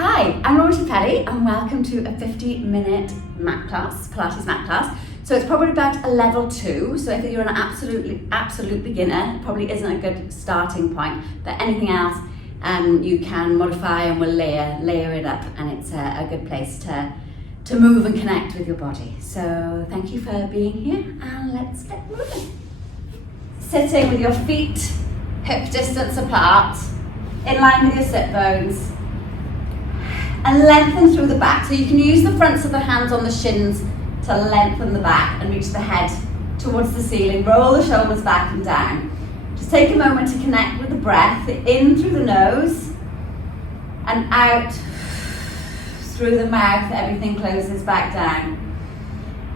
Hi, I'm Rosie Pelly and welcome to a 50-minute mat class, Pilates mat class. So it's probably about a level 2, so if you're an absolute beginner, it probably isn't a good starting point, but anything else you can modify and we'll layer it up, and it's a good place to move and connect with your body. So thank you for being here and let's get moving. Sitting with your feet hip distance apart, in line with your sit bones, and lengthen through the back. So you can use the fronts of the hands on the shins to lengthen the back and reach the head towards the ceiling. Roll the shoulders back and down. Just take a moment to connect with the breath, in through the nose and out through the mouth. Everything closes back down.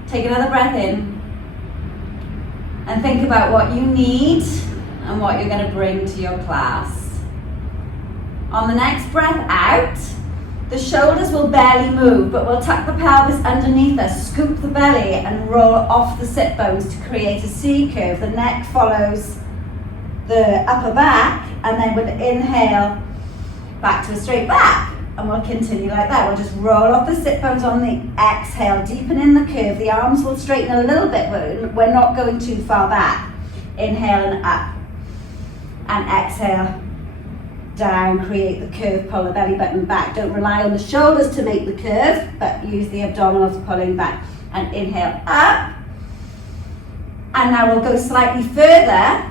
Take another breath in and think about what you need and what you're going to bring to your class. On the next breath out, the shoulders will barely move, but we'll tuck the pelvis underneath us, scoop the belly and roll off the sit bones to create a C curve. The neck follows the upper back, and then we'll inhale back to a straight back, and we'll continue like that. We'll just roll off the sit bones on the exhale, deepen in the curve. The arms will straighten a little bit, but we're not going too far back. Inhale and up, and exhale down, create the curve, pull the belly button back. Don't rely on the shoulders to make the curve, but use the abdominals pulling back. And inhale up. And now we'll go slightly further,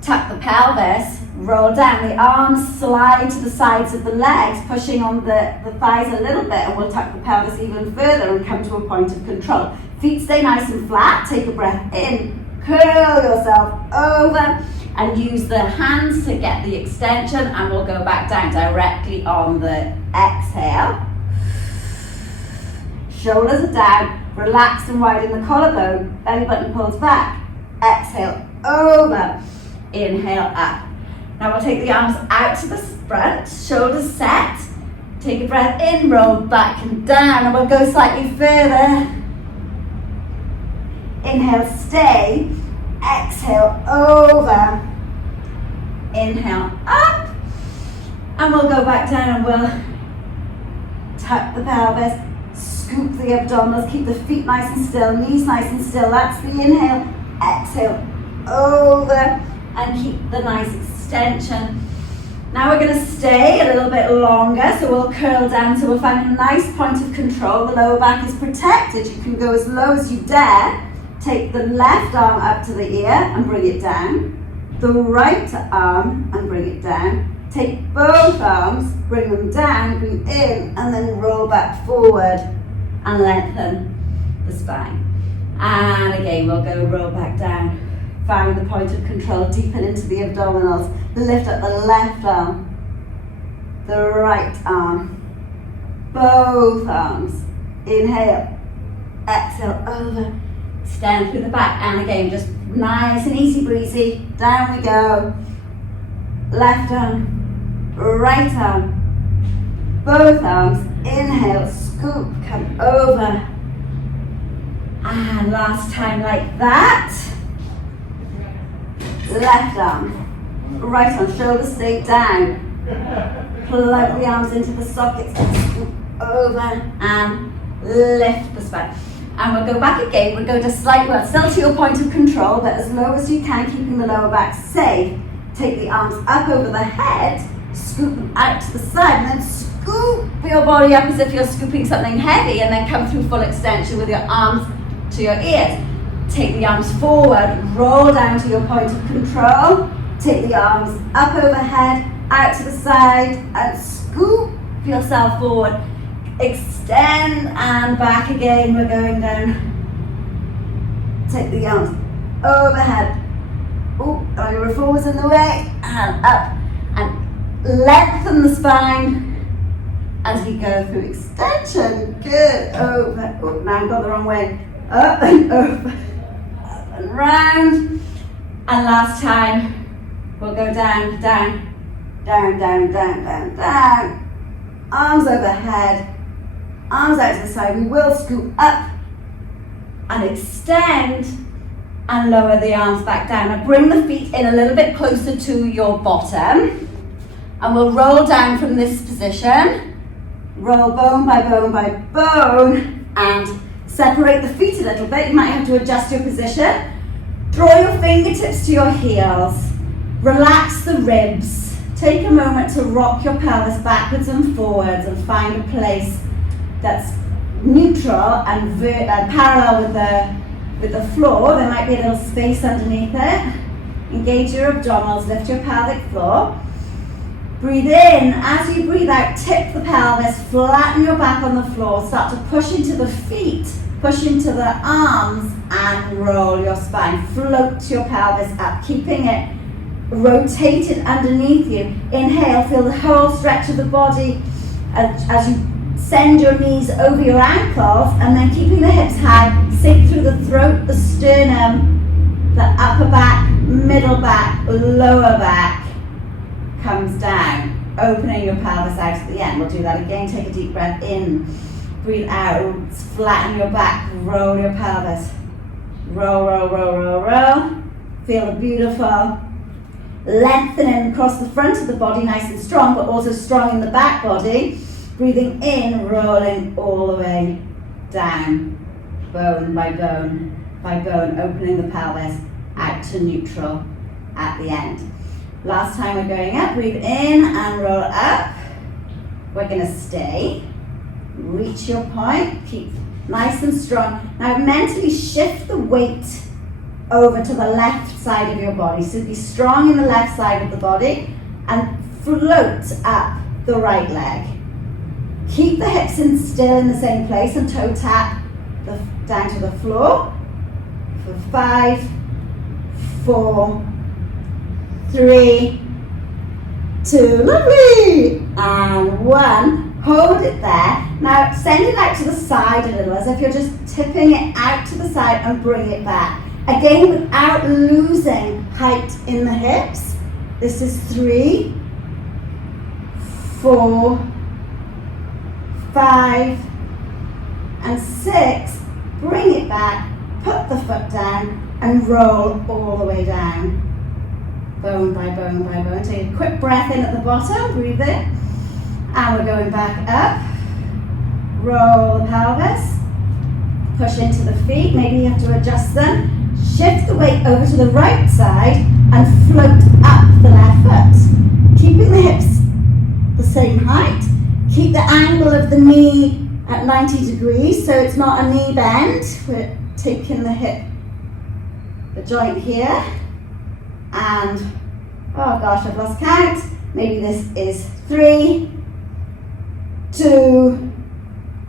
tuck the pelvis, roll down. The arms slide to the sides of the legs, pushing on the thighs a little bit, and we'll tuck the pelvis even further and come to a point of control. Feet stay nice and flat. Take a breath in, curl yourself over, and use the hands to get the extension, and we'll go back down directly on the exhale. Shoulders are down, relaxed and widen the collarbone, belly button pulls back. Exhale, over, inhale, up. Now we'll take the arms out to the front, shoulders set. Take a breath in, roll back and down, and we'll go slightly further. Inhale, stay. Exhale, over, inhale, up, and we'll go back down and we'll tuck the pelvis, scoop the abdominals, keep the feet nice and still, knees nice and still. That's the inhale, exhale, over, and keep the nice extension. Now we're going to stay a little bit longer, so we'll curl down, so we'll find a nice point of control. The lower back is protected. You can go as low as you dare. Take the left arm up to the ear and bring it down. The right arm and bring it down. Take both arms, bring them down, breathe in, and then roll back forward and lengthen the spine. And again, we'll go roll back down. Find the point of control, deepen into the abdominals. Lift up the left arm, the right arm, both arms. Inhale, exhale, over. Extend through the back, and again, just nice and easy breezy. Down we go. Left arm, right arm, both arms. Inhale, scoop, come over. And last time like that. Left arm, right arm, shoulders stay down. Plug the arms into the sockets, scoop over and lift the spine. And we'll go back again. We'll go just slightly, well, still to your point of control, but as low as you can, keeping the lower back safe. Take the arms up over the head, scoop them out to the side, and then scoop your body up as if you're scooping something heavy, and then come through full extension with your arms to your ears. Take the arms forward, roll down to your point of control. Take the arms up overhead, out to the side, and scoop yourself forward. Extend and back again, we're going down. Take the arms overhead. Oh, your forwards in the way, and up. And lengthen the spine as you go through extension. Good, over. Oh, now I've got the wrong way. Up and over. Up and round. And last time, we'll go down, down, down, down, down, down, down. Arms overhead. Arms out to the side. We will scoop up and extend and lower the arms back down. Now bring the feet in a little bit closer to your bottom, and we'll roll down from this position Roll bone by bone by bone and separate the feet a little bit. You might have to adjust your position. Draw your fingertips to your heels. Relax the ribs. Take a moment to rock your pelvis backwards and forwards and find a place that's neutral and parallel with the floor. There might be a little space underneath it. Engage your abdominals, lift your pelvic floor. Breathe in. As you breathe out, tip the pelvis, flatten your back on the floor, start to push into the feet, push into the arms and roll your spine. Float your pelvis up, keeping it rotated underneath you. Inhale, feel the whole stretch of the body as you send your knees over your ankles, and then keeping the hips high, sink through the throat, the sternum, the upper back, middle back, lower back comes down, opening your pelvis out at the end. We'll do that again. Take a deep breath in, breathe out, flatten your back, roll your pelvis. Roll, roll, roll, roll, roll. Feel the beautiful lengthening across the front of the body, nice and strong, but also strong in the back body. Breathing in, rolling all the way down, bone by bone by bone, opening the pelvis out to neutral at the end. Last time we're going up, breathe in and roll up. We're going to stay. Reach your point, keep nice and strong. Now mentally shift the weight over to the left side of your body. So be strong in the left side of the body and float up the right leg. Keep the hips in still in the same place and toe tap down to the floor for 5, 4, 3, 2, lovely, and 1. Hold it there. Now send it out to the side a little, as if you're just tipping it out to the side and bring it back. Again, without losing height in the hips. This is 3, 4, 5, and 6. Bring it back, put the foot down, and roll all the way down. Bone by bone by bone. Take a quick breath in at the bottom, breathe in. And we're going back up. Roll the pelvis. Push into the feet, maybe you have to adjust them. Shift the weight over to the right side and float up the left foot. Keeping the hips the same height. Keep the angle of the knee at 90 degrees, so it's not a knee bend. We're taking the hip, the joint here, and, oh gosh, I've lost count. Maybe this is 3, 2,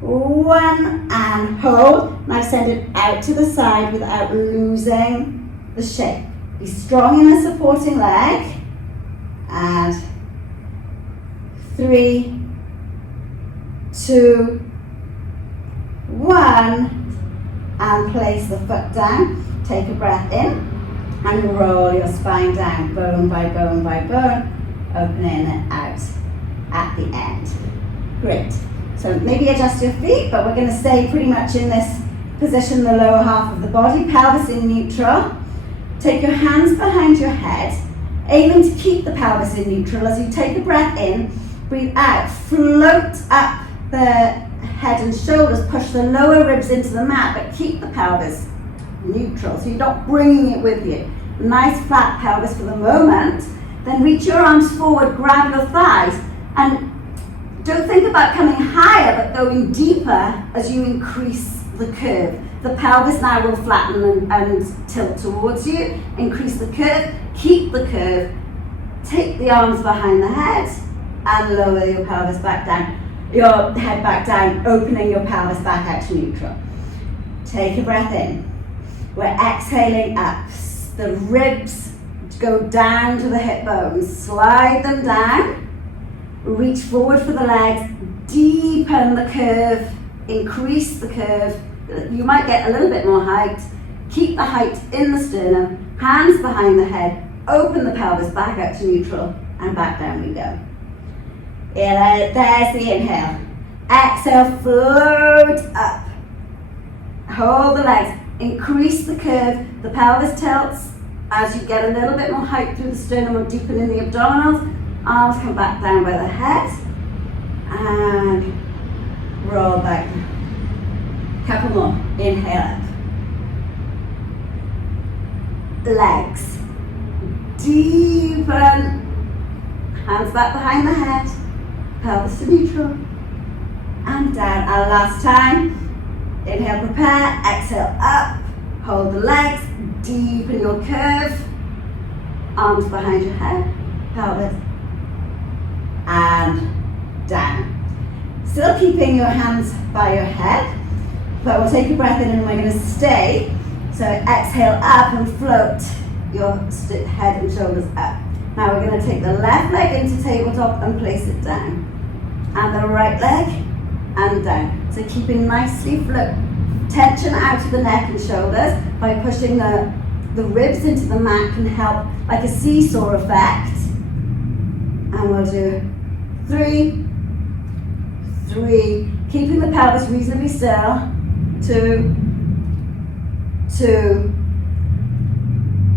1, and hold. Now send it out to the side without losing the shape. Be strong in the supporting leg. And 3, 2, 1, and place the foot down. Take a breath in and roll your spine down, bone by bone by bone, opening it out at the end. Great. So maybe adjust your feet, but we're going to stay pretty much in this position, the lower half of the body, pelvis in neutral. Take your hands behind your head, aiming to keep the pelvis in neutral. As you take a breath in, breathe out, float up the head and shoulders, push the lower ribs into the mat, but keep the pelvis neutral, so you're not bringing it with you. Nice flat pelvis for the moment. Then reach your arms forward, grab your thighs, and don't think about coming higher, but going deeper as you increase the curve. The pelvis now will flatten and tilt towards you. Increase the curve, keep the curve, take the arms behind the head, and lower your pelvis back down. Your head back down, opening your pelvis back out to neutral. Take a breath in. We're exhaling up. The ribs go down to the hip bones. Slide them down. Reach forward for the legs. Deepen the curve. Increase the curve. You might get a little bit more height. Keep the height in the sternum. Hands behind the head. Open the pelvis back out to neutral. And back down we go. There's the inhale. Exhale, float up. Hold the legs. Increase the curve. The pelvis tilts as you get a little bit more height through the sternum or deepen in the abdominals. Arms come back down by the head. And roll back. Couple more. Inhale up. Legs. Deepen. Hands back behind the head. Pelvis to neutral. And down. Our last time. Inhale, prepare. Exhale, up. Hold the legs. Deepen your curve. Arms behind your head. Pelvis. And down. Still keeping your hands by your head, but we'll take a breath in and we're going to stay. So exhale up and float your head and shoulders up. Now we're going to take the left leg into tabletop and place it down. And the right leg and down. So keeping nicely float. Tension out of the neck and shoulders by pushing the ribs into the mat can help like a seesaw effect. And we'll do 3, keeping the pelvis reasonably still. 2,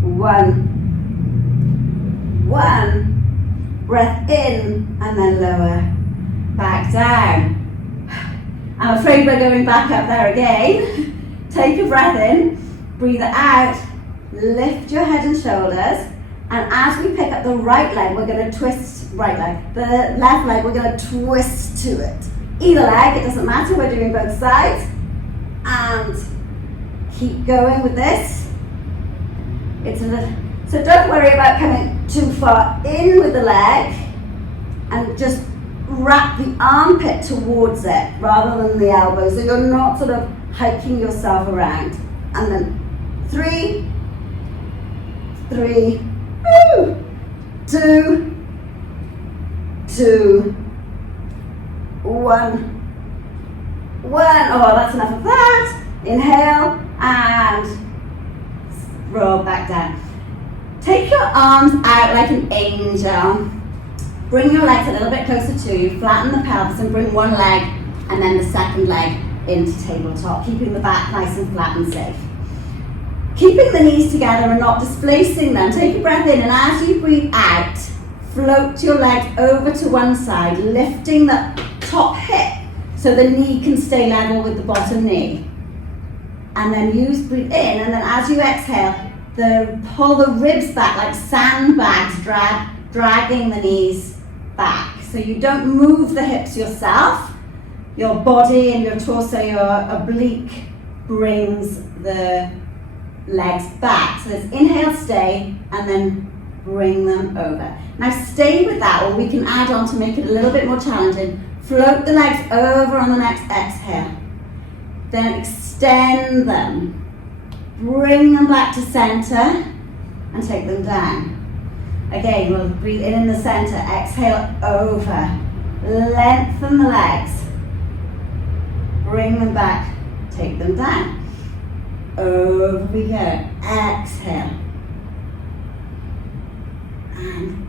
1. Breath in and then lower. Back down. I'm afraid we're going back up there again. Take a breath in, breathe it out, lift your head and shoulders, and as we pick up the right leg, we're going to twist, right leg, the left leg, we're going to twist to it. Either leg, it doesn't matter, we're doing both sides. And keep going with this. So don't worry about coming too far in with the leg, and just wrap the armpit towards it rather than the elbow, so you're not sort of hiking yourself around. And then 3, 2, 1. Oh, that's enough of that. Inhale and roll back down. Take your arms out like an angel. Bring your legs a little bit closer to you, flatten the pelvis and bring one leg and then the second leg into tabletop, keeping the back nice and flat and safe. Keeping the knees together and not displacing them. Take a breath in and as you breathe out, float your legs over to one side, lifting the top hip so the knee can stay level with the bottom knee. And then breathe in, and then as you exhale, pull the ribs back like sandbags, dragging the knees back. So you don't move the hips yourself. Your body and your torso, your oblique brings the legs back. So let's inhale, stay, and then bring them over. Now stay with that, or we can add on to make it a little bit more challenging. Float the legs over on the next exhale. Then extend them. Bring them back to center and take them down. Again, we'll breathe in the center, exhale over. Lengthen the legs. Bring them back, take them down. Over we go. Exhale. And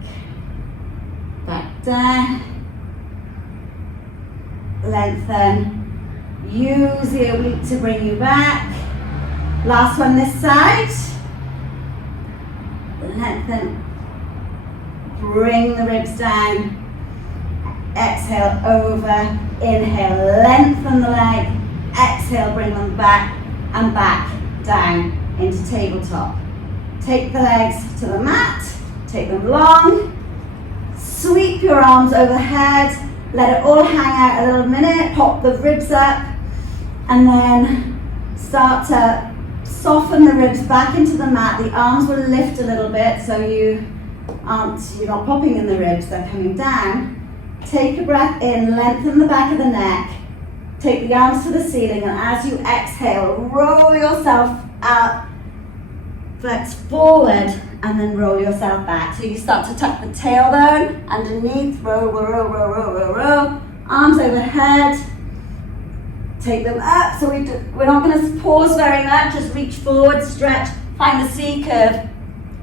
back down. Lengthen. Use the oblique to bring you back. Last one this side. Lengthen. Bring the ribs down. Exhale over. Inhale, lengthen the leg. Exhale, bring them back and back down into tabletop. Take the legs to the mat. Take them long. Sweep your arms overhead. Let it all hang out a little minute. Pop the ribs up. And then start to soften the ribs back into the mat. The arms will lift a little bit so you're not popping in the ribs, they're coming down. Take a breath in, lengthen the back of the neck. Take the arms to the ceiling, and as you exhale, roll yourself up, flex forward, and then roll yourself back. So you start to tuck the tailbone underneath, roll, arms overhead. Take them up, so we're not going to pause very much, just reach forward, stretch, find the C curve,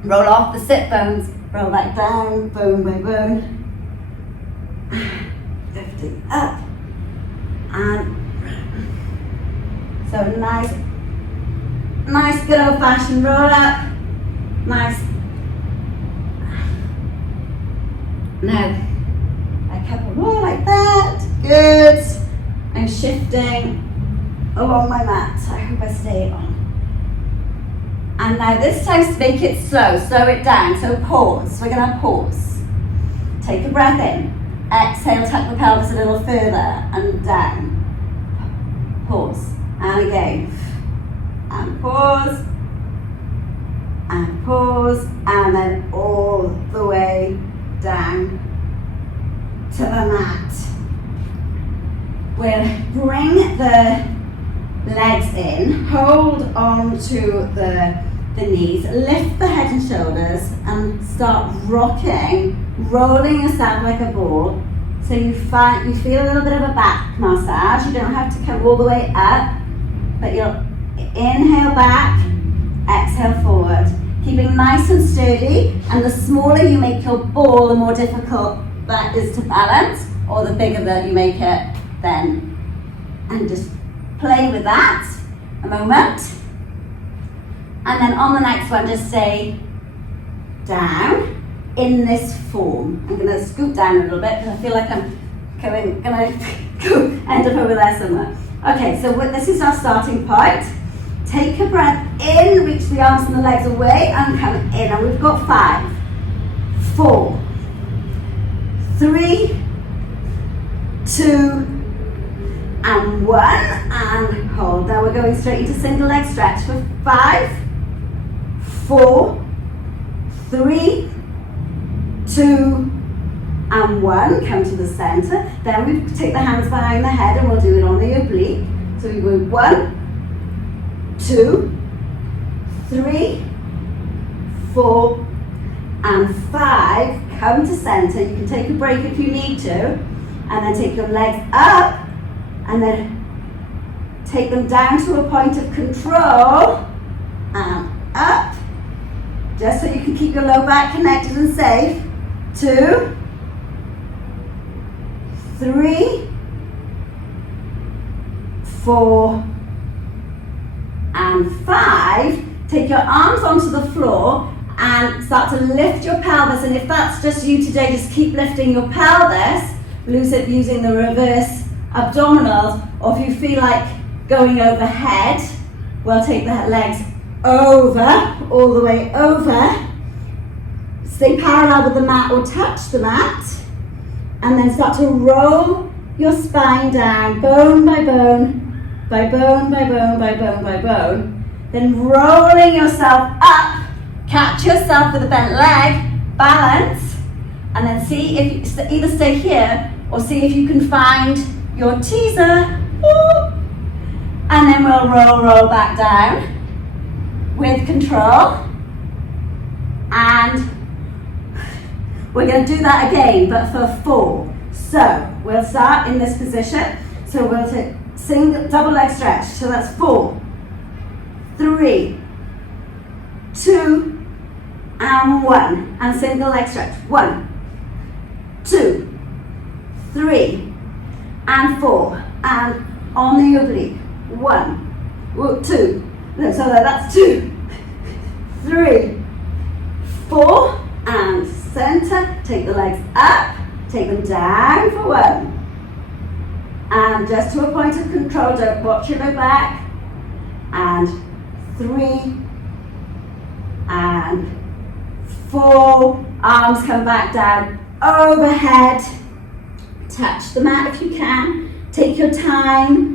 roll off the sit bones, roll back down, bone by bone, lifting up, and so nice good old fashioned roll up, nice, now a couple more like that, good, and shift shifting along my mat. I hope I stay on. And now this time make it slow it down. So pause, we're gonna pause. Take a breath in. Exhale, tuck the pelvis a little further and down. Pause, and again. And pause, and then all the way down to the mat. We'll bring the legs in, hold on to the knees, lift the head and shoulders and start rocking, rolling yourself like a ball. So you feel a little bit of a back massage. You don't have to come all the way up, but you'll inhale back, exhale forward. Keeping nice and sturdy, and the smaller you make your ball, the more difficult that is to balance, or the bigger that you make it then. And just play with that a moment. And then on the next one, just stay down in this form. I'm gonna scoot down a little bit because I feel like I'm gonna end up over there somewhere. Okay, so this is our starting point. Take a breath in, reach the arms and the legs away and come in. And we've got 5, 4, 3, 2, and 1, and hold. Now we're going straight into single leg stretch for 5, 4, 3, 2, and 1. Come to the center. Then we take the hands behind the head and we'll do it on the oblique. So we go 1, 2, 3, 4, and 5. Come to center. You can take a break if you need to, and then take your legs up and then take them down to a point of control and up, just so you can keep your low back connected and safe. 2, 3, 4, and 5. Take your arms onto the floor and start to lift your pelvis, and if that's just you today, just keep lifting your pelvis. Lose it using the reverse abdominals, or if you feel like going overhead, we'll take the legs over, all the way over. Stay parallel with the mat or touch the mat, and then start to roll your spine down, bone by bone, by bone, by bone, by bone, by bone. Then rolling yourself up, catch yourself with a bent leg, balance, and then see if you either stay here or see if you can find your teaser. And then we'll roll back down with control. And we're going to do that again, but for 4. So we'll start in this position. So we'll take double leg stretch. So that's 4, 3, 2, and 1. And single leg stretch. 1, 2, 3, and 4. And on the oblique. 1, 2. No, so that's 2, 3, 4, and center. Take the legs up, take them down for 1. And just to a point of control, don't watch your low back. And 3, and 4. Arms come back down, overhead. Touch the mat if you can. Take your time.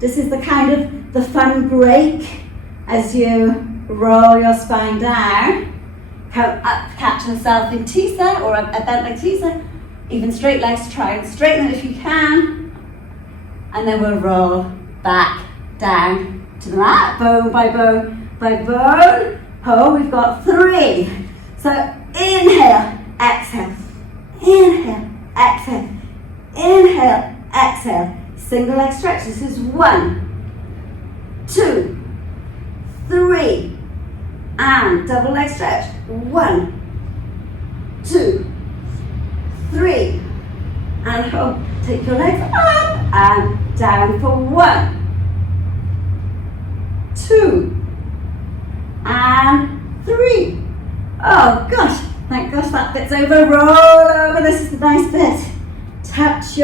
This is the kind of the fun break as you roll your spine down. Come up, catch yourself in teaser or a bent leg teaser. Even straight legs, try and straighten it if you can. And then we'll roll back down to the mat, bone by bone by bone. Oh, we've got 3. So inhale, exhale, inhale, exhale, inhale, exhale. Single leg stretch. This is 1, 2, 3, and double leg stretch. 1, 2, 3, and hold. Take your legs up and down for 1, 2, and 3. Oh gosh, thank gosh that bit's over. Roll over. This is the nice bit. Touch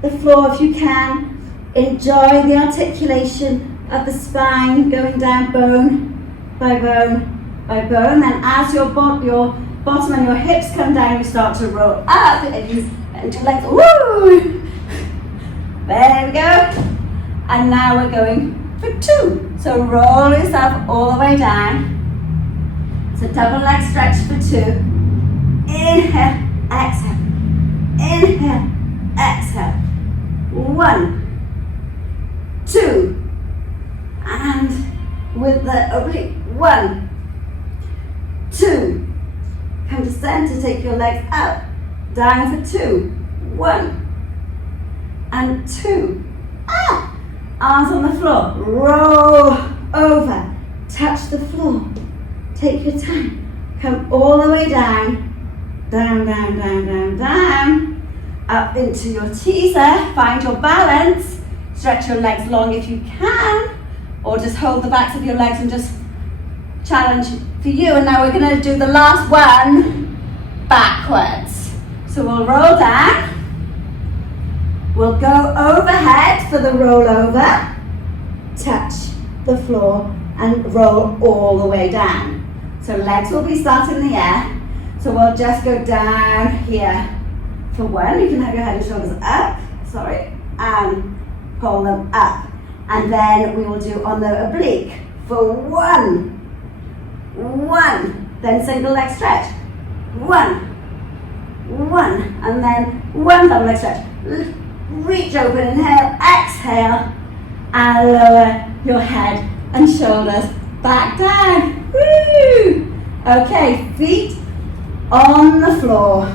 the floor if you can. enjoy the articulation of the spine going down bone by bone by bone. Then as your bottom and your hips come down, you start to roll up into legs. Woo! There we go. And now we're going for 2. So roll yourself all the way down. So double leg stretch for 2. Inhale, exhale. Inhale, exhale. 1, 2. And with the oblique, 1, 2. Come to center, take your legs up. Down for 2. 1 and 2. Arms on the floor. Roll over. Touch the floor. Take your time. Come all the way down. Down, down, down, down, down. Up into your teaser. Find your balance. Stretch your legs long if you can. Or just hold the backs of your legs and just challenge for you. And now we're going to do the last one backwards. So we'll roll down. We'll go overhead for the rollover. Touch the floor and roll all the way down. So legs will be starting in the air. So we'll just go down here for 1. You can have your head and shoulders up, and pull them up. And then we will do on the oblique for 1. Then single leg stretch. 1, and then 1 double leg stretch. Reach open, inhale, exhale, and lower your head and shoulders back down. Woo! Okay, feet on the floor.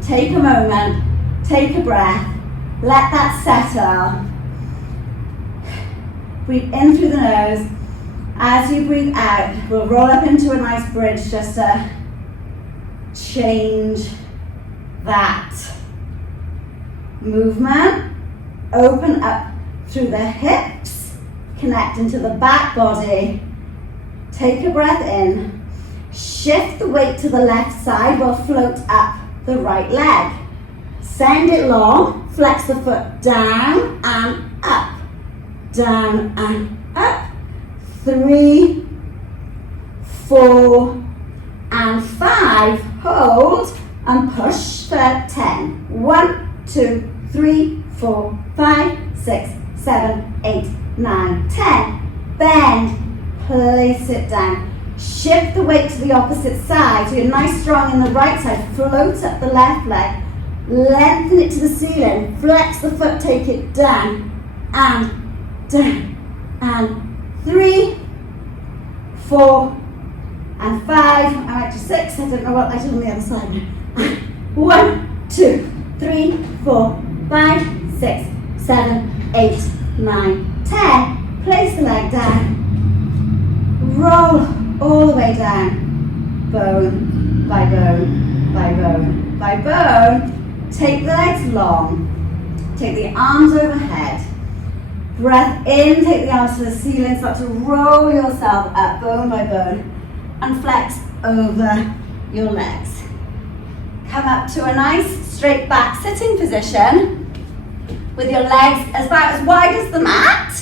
Take a moment, take a breath, let that settle. Breathe in through the nose. As you breathe out, we'll roll up into a nice bridge just to change that movement. Open up through the hips, connect into the back body. Take a breath in. Shift the weight to the left side. We'll float up the right leg. Send it long. Flex the foot down and up. Down and up. 3, 4, and 5. Hold and push for 10. 1, 2, 3, 4, 5, 6, 7, 8, 9, 10. Bend, place it down. Shift the weight to the opposite side. So you're nice strong in the right side. Float up the left leg. Lengthen it to the ceiling. Flex the foot, take it down and down. And 3, 4, and 5. I'm up to 6. I don't know what I did on the other side now. 1, 2, 3, 4, 5, 6, 7, 8, 9, 10. Place the leg down. Roll all the way down. Bone by bone by bone by bone. Take the legs long. Take the arms overhead. Breath in, take the arms to the ceiling. Start to roll yourself up bone by bone. And flex over your legs. Come up to a nice straight back sitting position with your legs about as wide as the mat.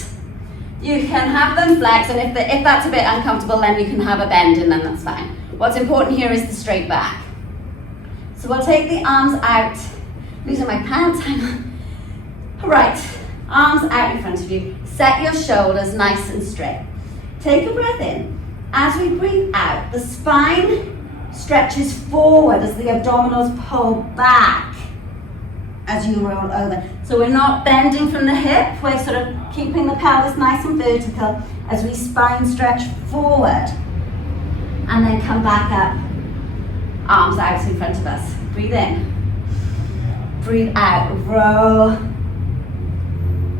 You can have them flex, and if that's a bit uncomfortable, then you can have a bend and then that's fine. What's important here is the straight back. So we'll take the arms out. Losing my pants, hang on. Right, arms out in front of you. Set your shoulders nice and straight. Take a breath in. As we breathe out, the spine stretches forward as the abdominals pull back as you roll over. So we're not bending from the hip, we're sort of keeping the pelvis nice and vertical as we spine stretch forward. And then come back up, arms out in front of us. Breathe in. Breathe out, roll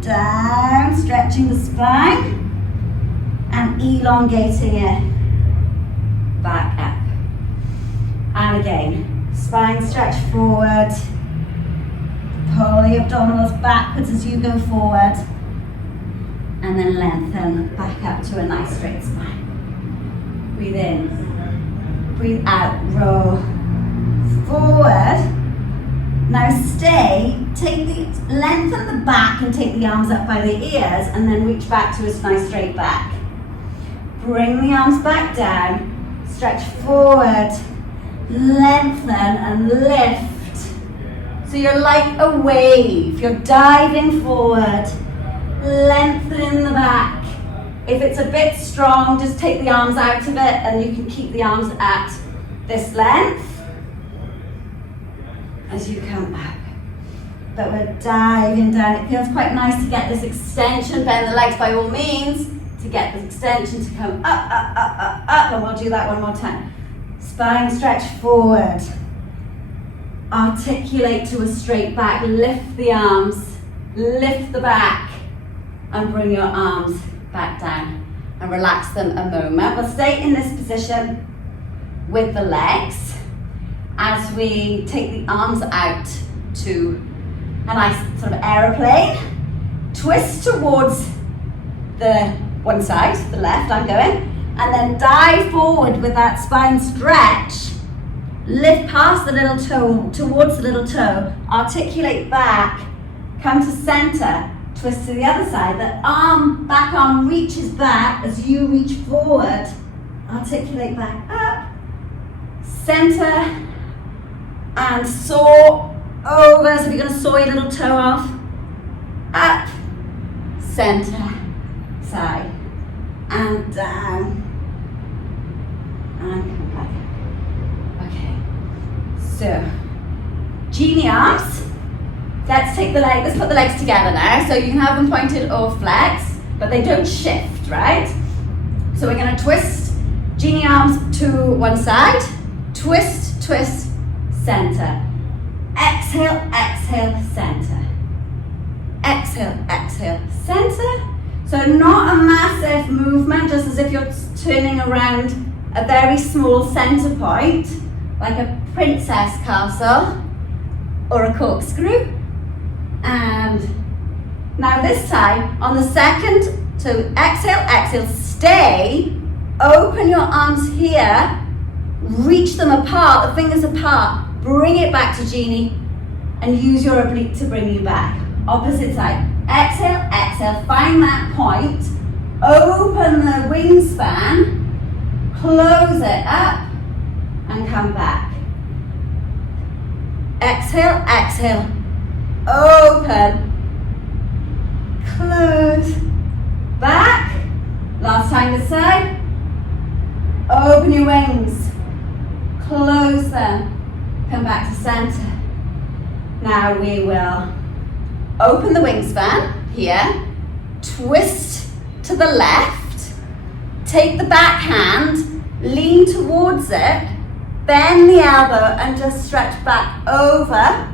down, stretching the spine. And elongating it back up. And again, spine stretch forward. Pull the abdominals backwards as you go forward. And then lengthen back up to a nice straight spine. Breathe in. Breathe out, roll forward. Now stay Lengthen the back and take the arms up by the ears and then reach back to a nice straight back. Bring the arms back down, stretch forward, lengthen and lift. So you're like a wave, you're diving forward, lengthening the back. If it's a bit strong, just take the arms out of it and you can keep the arms at this length as you come back. But we're diving down. It feels quite nice to get this extension. Bend the legs by all means to get this extension to come up, up, up, up, up. And we'll do that one more time. Spine stretch forward. Articulate to a straight back. Lift the arms. Lift the back. And bring your arms back down. And relax them a moment. We'll stay in this position with the legs as we take the arms out to a nice sort of aeroplane. Twist towards the one side, the left I'm going, and then dive forward with that spine stretch. Lift past the little toe, towards the little toe, articulate back, come to center, twist to the other side. The back arm reaches back as you reach forward, articulate back up, center, and saw over. So you're going to saw your little toe off, up, center, side, and down, and come back. Okay, so genie arms. Let's take the leg. Let's put the legs together now. So you can have them pointed or flexed, but they don't shift, right? So we're going to twist genie arms to one side, twist, twist, center. Exhale, exhale, center. Exhale, exhale, center. So not a massive movement, just as if you're turning around a very small center point, like a princess castle or a corkscrew. And now this time, on the second, so exhale, exhale, stay, open your arms here, reach them apart, the fingers apart, bring it back to genie, and use your oblique to bring you back. Opposite side. Exhale, exhale, find that point, open the wingspan, close it up, and come back. Exhale, exhale, open, close, back. Last time this side. Open your wings, close them, come back to center. Now we will open the wingspan here, twist to the left, take the back hand, lean towards it, bend the elbow and just stretch back over.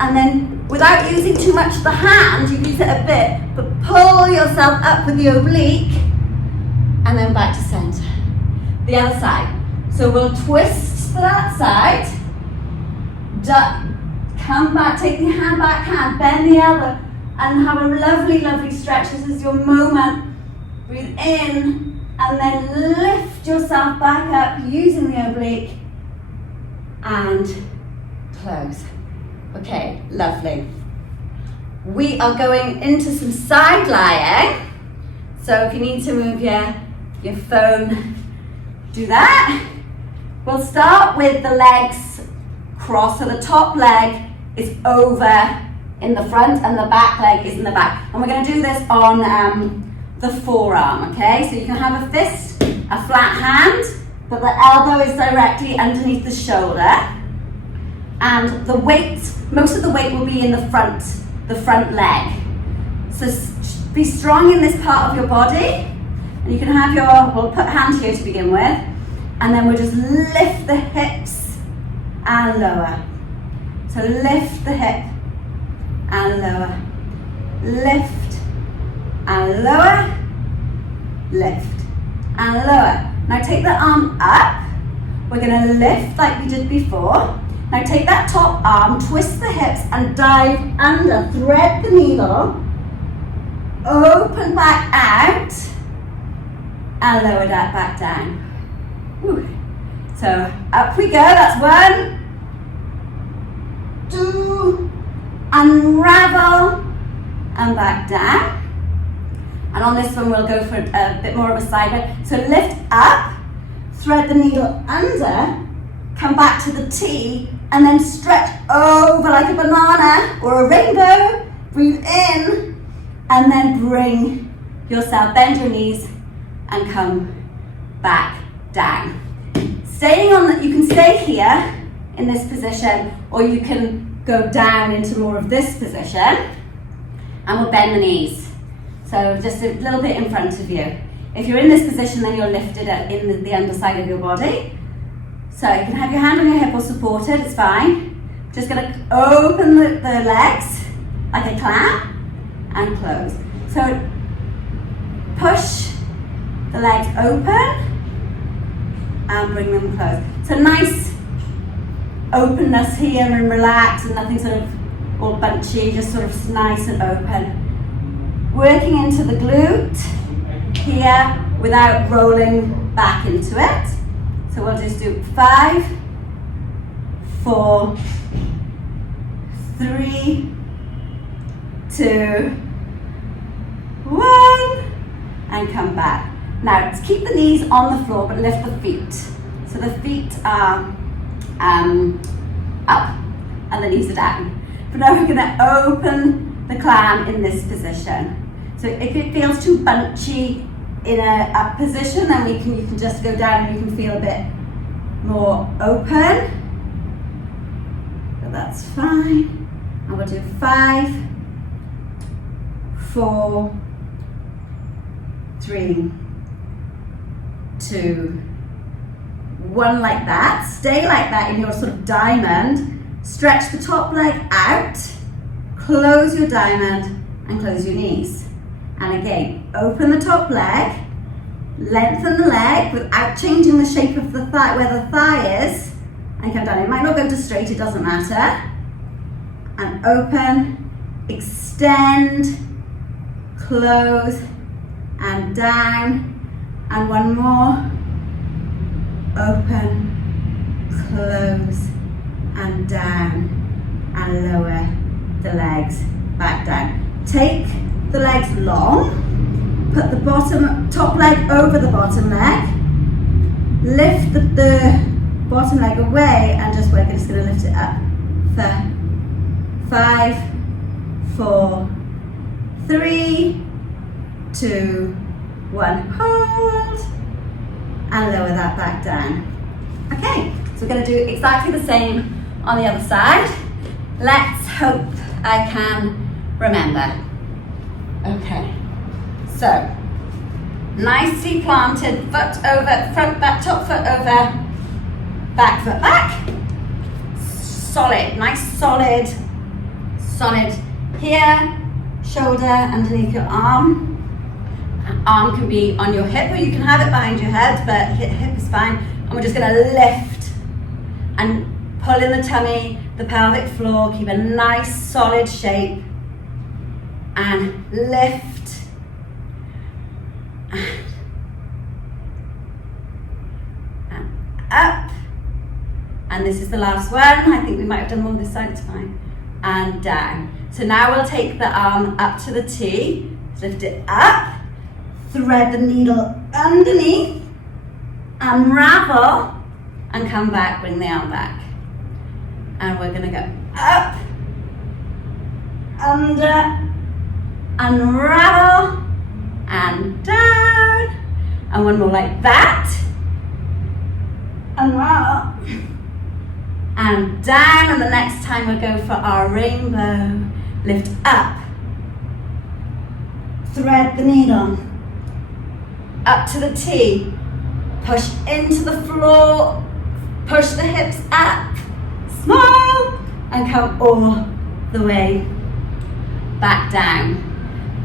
And then without using too much of the hand, you use it a bit, but pull yourself up with the oblique and then back to center. The other side. So we'll twist to that side, come back, take the hand, back hand, bend the elbow and have a lovely, lovely stretch. This is your moment. Breathe in and then lift yourself back up using the oblique and close. Okay, lovely. We are going into some side lying. So if you need to move your phone, do that. We'll start with the legs crossed. So the top leg is over in the front and the back leg is in the back. And we're going to do this on the forearm, okay? So you can have a fist, a flat hand, but the elbow is directly underneath the shoulder. And the weight, most of the weight will be in the front leg. So be strong in this part of your body. And you can have we'll put hand here to begin with. And then we'll just lift the hips and lower. So lift the hip and lower. Lift and lower. Lift and lower. Now take the arm up. We're going to lift like we did before. Now take that top arm, twist the hips and dive under. Thread the needle. Open back out. And lower that back down. Whew. So up we go. That's 1, 2, unravel, and back down. And on this one, we'll go for a bit more of a side bend. So lift up, thread the needle under, come back to the T, and then stretch over like a banana or a rainbow. Breathe in, and then bring yourself, bend your knees, and come back down. Staying on that, you can stay here in this position, or you can go down into more of this position, and we'll bend the knees. So just a little bit in front of you. If you're in this position, then you're lifted up in the underside of your body. So you can have your hand on your hip or supported, it's fine. Just gonna open the legs like a clam and close. So push the legs open and bring them close. So nice openness here and relax and nothing sort of all bunchy, just sort of nice and open. Working into the glute here without rolling back into it. So we'll just do 5, 4, 3, 2, 1, and come back. Now let's keep the knees on the floor but lift the feet. So the feet are up and the knees are down. But now we're going to open the clam in this position. So if it feels too bunchy in a up position, then you can just go down and you can feel a bit more open. So that's fine. And we'll do 5, 4, 3, 2, 1, like that. Stay like that in your sort of diamond. Stretch the top leg out, close your diamond and close your knees. And again, open the top leg, lengthen the leg without changing the shape of the thigh, where the thigh is, and come down. It might not go to straight, it doesn't matter. And open, extend, close, and down. And one more. Open, close, and down. And lower the legs back down. Take the legs long, put the top leg over the bottom leg, lift the bottom leg away, and we're just going to lift it up for 5, 4, 3, 2, 1, hold, and lower that back down. Okay, so we're going to do exactly the same on the other side. Let's hope I can remember. Okay, so nicely planted, foot over, front back, top foot over, back foot back. Solid, nice solid here, shoulder underneath your arm. Arm can be on your hip or you can have it behind your head, but hip is fine. And we're just going to lift and pull in the tummy, the pelvic floor, keep a nice solid shape. And lift, and up, and this is the last one. I think we might have done one this side, it's fine, and down. So now we'll take the arm up to the T, lift it up, thread the needle underneath, unravel, and come back, bring the arm back. And we're gonna go up, under, unravel, and down, and one more like that, unravel, and down, and the next time we'll go for our rainbow. Lift up, thread the needle, up to the T, push into the floor, push the hips up, smile, and come all the way back down.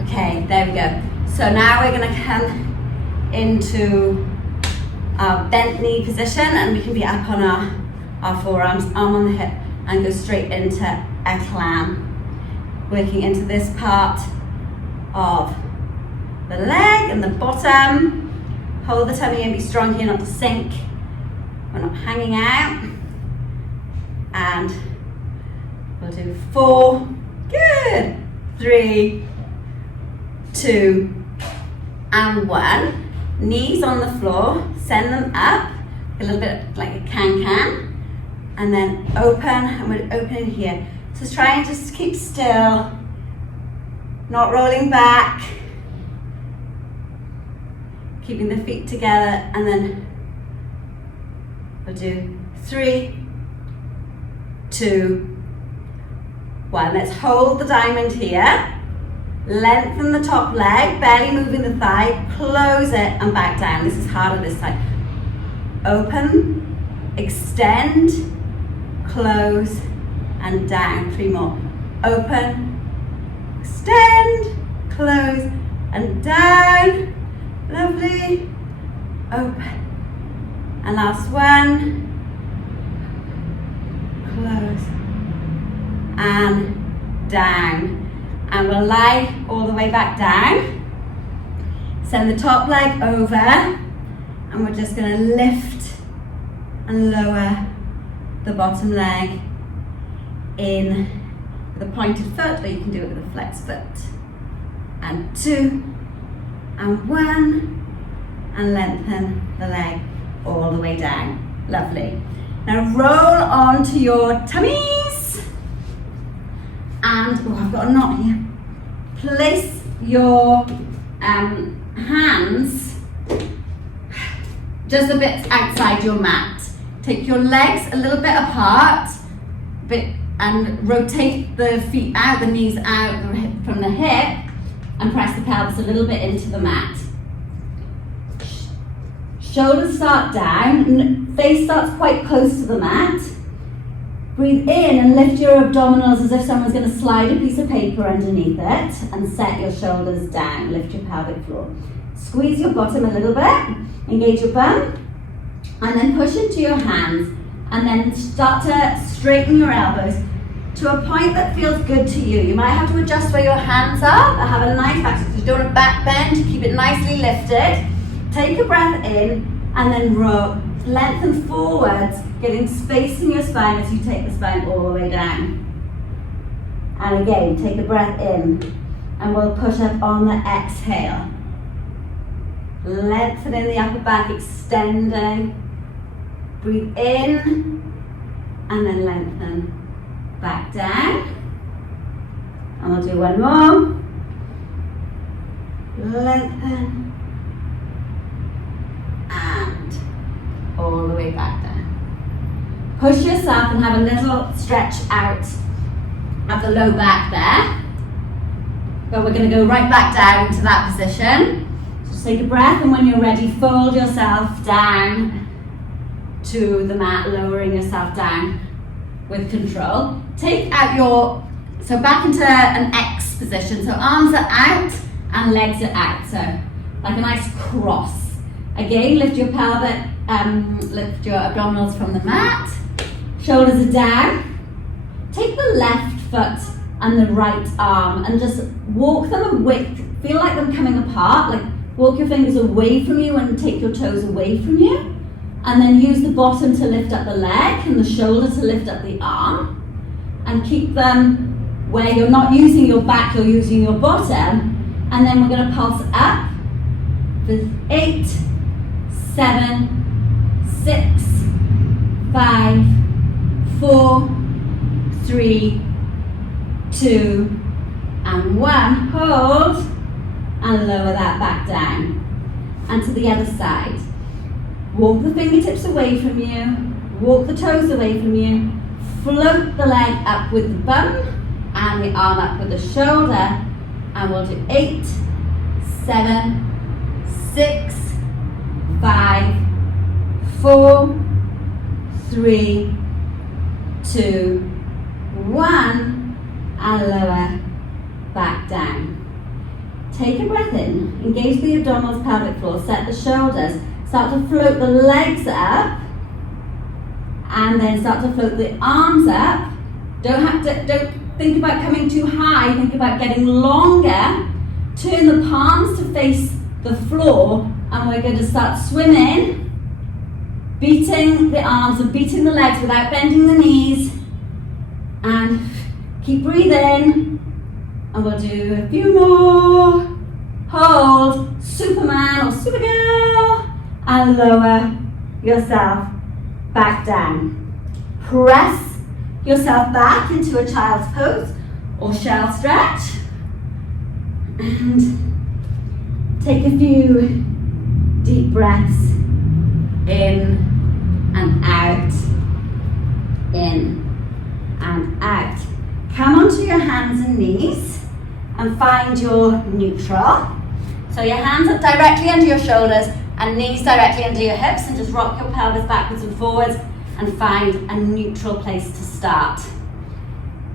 Okay, there we go. So now we're going to come into our bent knee position, and we can be up on our forearms, arm on the hip, and go straight into a clam. Working into this part of the leg and the bottom. Hold the tummy and be strong here, not to sink. We're not hanging out. And we'll do 4, Good. 3, 2, and 1. Knees on the floor, send them up, a little bit like a can, and then open, and we're opening here. So try and just keep still, not rolling back, keeping the feet together, and then we'll do 3, 2, 1. Let's hold the diamond here. Lengthen the top leg, barely moving the thigh, close it and back down. This is harder this side. Open, extend, close and down. 3 more. Open, extend, close and down. Lovely. Open. And last one. Close and down. And we'll lie all the way back down. Send the top leg over, and we're just going to lift and lower the bottom leg in with a pointed foot, or you can do it with a flexed foot. And 2, and 1, and lengthen the leg all the way down. Lovely. Now roll onto your tummies. And, oh, I've got a knot here. Place your hands just a bit outside your mat. Take your legs a little bit apart, and rotate the feet out, the knees out from the hip, and press the pelvis a little bit into the mat. Shoulders start down, face starts quite close to the mat. Breathe in and lift your abdominals as if someone's going to slide a piece of paper underneath it, and set your shoulders down. Lift your pelvic floor. Squeeze your bottom a little bit, engage your bum, and then push into your hands, and then start to straighten your elbows to a point that feels good to you. You might have to adjust where your hands are, but have a nice back, so you don't want to back bend, keep it nicely lifted. Take a breath in, and then roll. Lengthen forwards, getting space in your spine as you take the spine all the way down. And again, take a breath in, and we'll push up on the exhale. Lengthening the upper back, extending. Breathe in, and then lengthen. Back down. And we'll do one more. Lengthen. And all the way back down. Push yourself and have a little stretch out of the low back there. But we're going to go right back down to that position. Just take a breath, and when you're ready, fold yourself down to the mat, lowering yourself down with control. Take out so back into an X position. So arms are out and legs are out. So like a nice cross. Again, lift your pelvic, lift your abdominals from the mat. Shoulders are down. Take the left foot and the right arm and just walk them away. Feel like them coming apart. Like walk your fingers away from you and take your toes away from you. And then use the bottom to lift up the leg and the shoulder to lift up the arm. And keep them where you're not using your back, you're using your bottom. And then we're going to pulse up with 8, 7, 6, 5, 4, 3, 2, and 1. Hold and lower that back down. And to the other side. Walk the fingertips away from you, walk the toes away from you, float the leg up with the bum and the arm up with the shoulder, and we'll do 8, 7, 6, 5, 4, 3, 2, 1, and lower back down. Take a breath in, engage the abdominals, pelvic floor, set the shoulders, start to float the legs up, and then start to float the arms up. Don't think about coming too high, think about getting longer. Turn the palms to face the floor, and we're going to start swimming, beating the arms and beating the legs without bending the knees, and Keep breathing. And we'll do a few more. Hold, Superman or Supergirl, and lower yourself back down. Press yourself back into a child's pose or shell stretch. And take a few deep breaths in and out, in and out. Come onto your hands and knees and find your neutral. So your hands up directly under your shoulders and knees directly under your hips, and just rock your pelvis backwards and forwards and find a neutral place to start.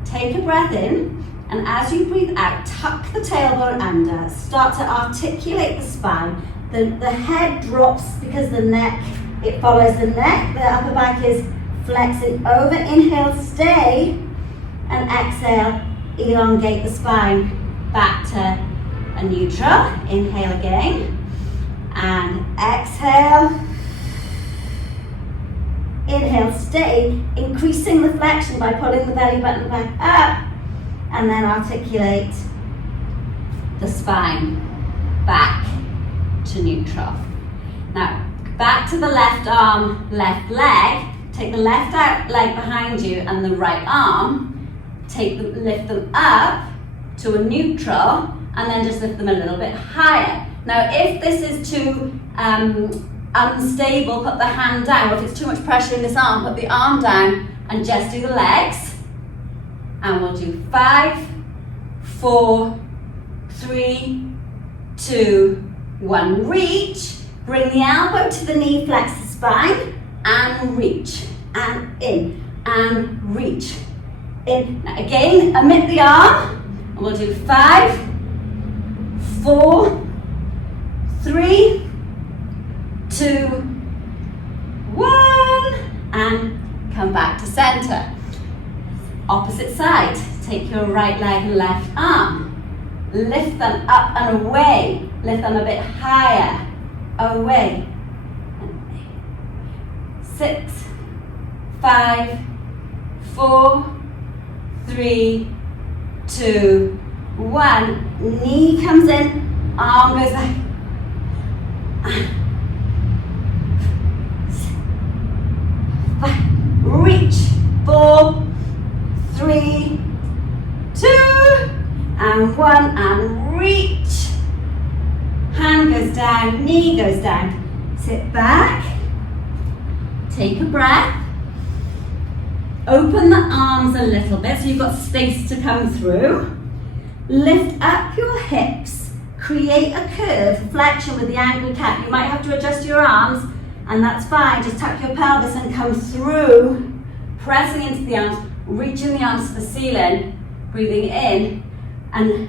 Take a breath in, and as you breathe out, tuck the tailbone under. Start to articulate the spine. The head drops because the neck, it follows the neck. The upper back is flexing over. Inhale, stay, and exhale, elongate the spine back to a neutral. Inhale again, and exhale. Inhale, stay, increasing the flexion by pulling the belly button back up, and then articulate the spine back to neutral. Now, back to the left arm, left leg. Take the left leg behind you and the right arm. Lift them up to a neutral, and then just lift them a little bit higher. Now, if this is too unstable, put the hand down. Or if it's too much pressure in this arm, put the arm down and just do the legs. And we'll do 5, 4, 3, 2, 1. Reach. Bring the elbow to the knee, flex the spine, and reach. And in, and reach. In. Now again, omit the arm. And we'll do 5, 4, 3, 2, 1, and come back to center. Opposite side. Take your right leg and left arm. Lift them up and away. Lift them a bit higher. Away. 6, 5, 4, 3, 2, 1. Knee comes in, arm goes back. Reach. 4, 3, 2, and 1, and reach. Hand goes down, knee goes down. Sit back. Take a breath. Open the arms a little bit so you've got space to come through. Lift up your hips. Create a curve, flexion with the ankle cap. You might have to adjust your arms, and that's fine. Just tuck your pelvis and come through. Pressing into the arms, reaching the arms to the ceiling. Breathing in and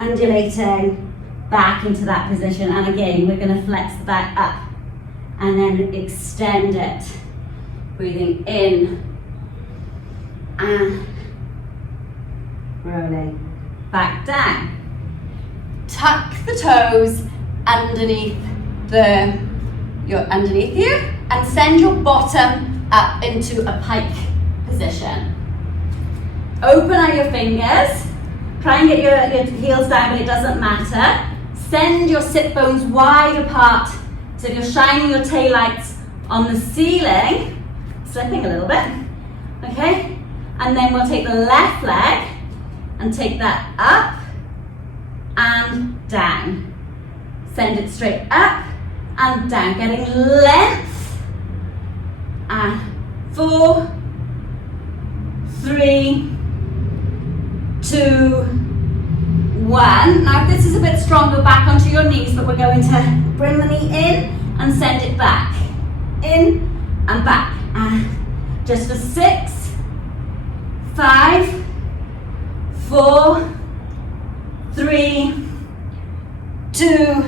undulating back into that position. And again, we're going to flex the back up and then extend it. Breathing in and rolling back down. Tuck the toes underneath you, and send your bottom up into a pike position. Open out your fingers. Try and get your heels down, but it doesn't matter. Send your sit bones wide apart, so you're shining your taillights on the ceiling, slipping a little bit, okay? And then we'll take the left leg and take that up and down. Send it straight up and down, getting length. And 4, 3, 2, 1. Now this is a bit stronger, back onto your knees, but we're going to bring the knee in and send it back. In and back. And just for 6, 5, 4, 3, 2,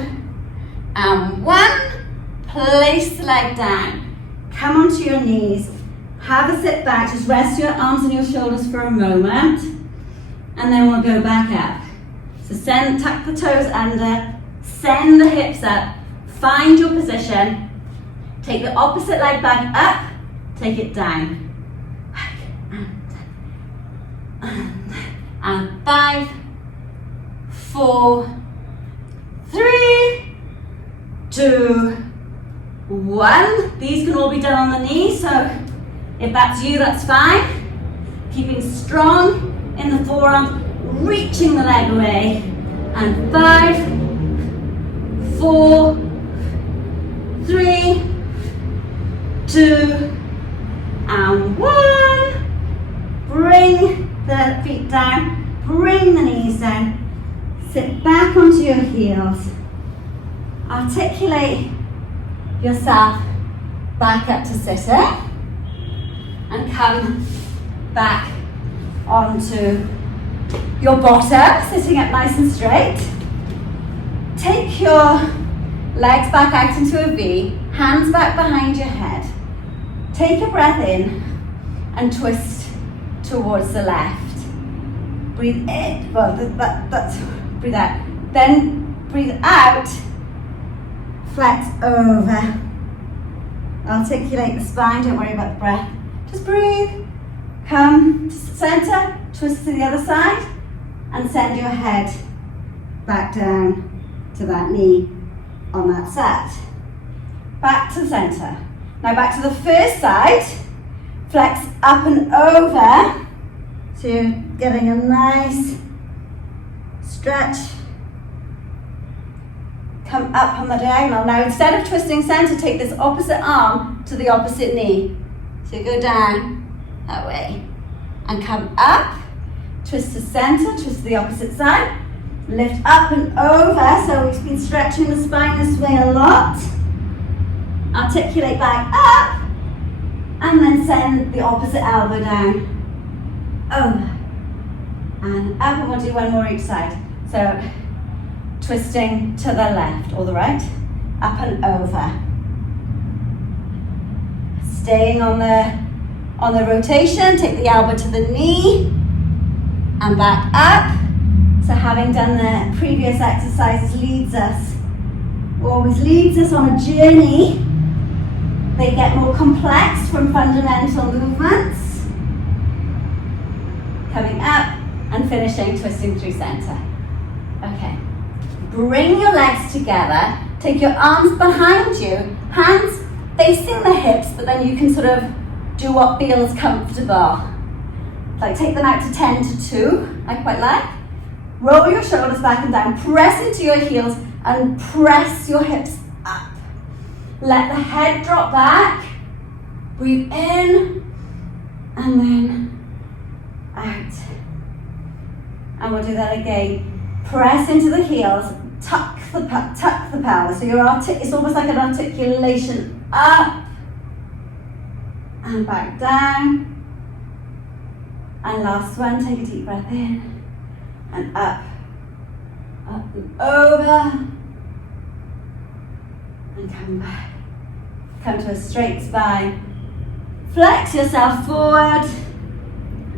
and 1. Place the leg down. Come onto your knees. Have a sit back. Just rest your arms and your shoulders for a moment. And then we'll go back up. So tuck the toes under, send the hips up, find your position, take the opposite leg back up, take it down. And 5, 4, 3, 2, 1. These can all be done on the knees, so if that's you, that's fine. Keeping strong in the forearms, reaching the leg away. And 5, 4, 3, 2, and 1. Bring the feet down, bring the knees down. Sit back onto your heels. Articulate yourself back up to sitting. And come back onto your bottom, sitting up nice and straight. Take your legs back out into a V, hands back behind your head. Take a breath in and twist towards the left. Breathe in, well, that's breathe out. Then breathe out, flex over. Articulate the spine, don't worry about the breath. Just breathe. Come to the center, twist to the other side, and send your head back down to that knee on that side. Back to the center. Now back to the first side. Flex up and over. So you're getting a nice stretch. Come up on the diagonal. Now instead of twisting center, take this opposite arm to the opposite knee. So you go down that way and come up, twist to center, twist to the opposite side, lift up and over. So we've been stretching the spine this way a lot. Articulate back up and then send the opposite elbow down, over and up, and we'll do one more each side. So twisting to the left or the right, up and over. Staying on the rotation, take the elbow to the knee and back up. So having done the previous exercises always leads us on a journey. They get more complex from fundamental movements. Coming up and finishing, twisting through center. Okay. Bring your legs together, take your arms behind you, hands facing the hips, but then you can sort of do what feels comfortable. Like take them out to 10 to 2, I quite like. Roll your shoulders back and down, press into your heels and press your hips up. Let the head drop back, breathe in and then out. And we'll do that again. Press into the heels, tuck the pelvis. So it's almost like an articulation up and back down. And last one, take a deep breath in and up and over. And come back. Come to a straight spine. Flex yourself forward.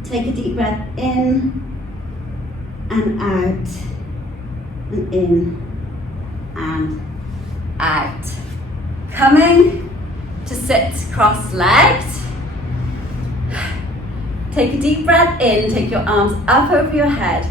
Take a deep breath in and out. And in and out. Coming to sit cross-legged. Take a deep breath in. Take your arms up over your head.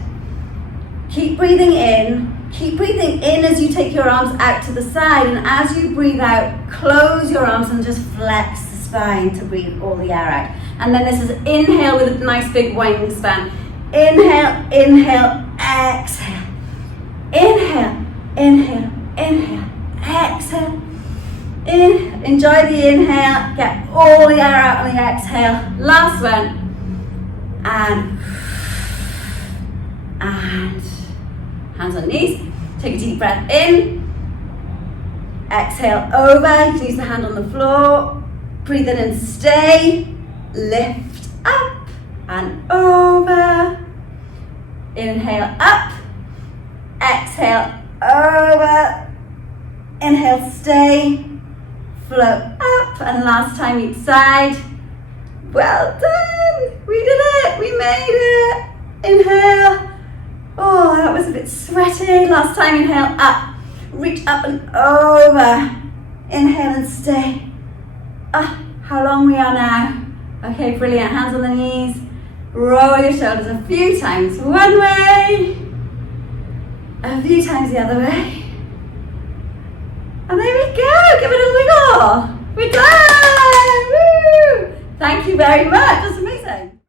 Keep breathing in. Keep breathing in as you take your arms out to the side, and as you breathe out, close your arms and just flex the spine to breathe all the air out. And then this is inhale with a nice big wingspan. Inhale, inhale, exhale. Inhale, inhale, inhale, exhale. Enjoy the inhale, get all the air out on the exhale. Last one. And hands on knees. Take a deep breath in. Exhale over. You can use the hand on the floor. Breathe in and stay. Lift up and over. Inhale up. Exhale over. Inhale, stay. Float up. And last time each side. Well done. We did it. We made it. Inhale. Oh, that was a bit sweaty. Last time, inhale up. Reach up and over. Inhale and stay. How long we are now. Okay, brilliant. Hands on the knees. Roll your shoulders a few times one way, a few times the other way. And there we go, give it a wiggle. We're done! Woo! Thank you very much, that's amazing.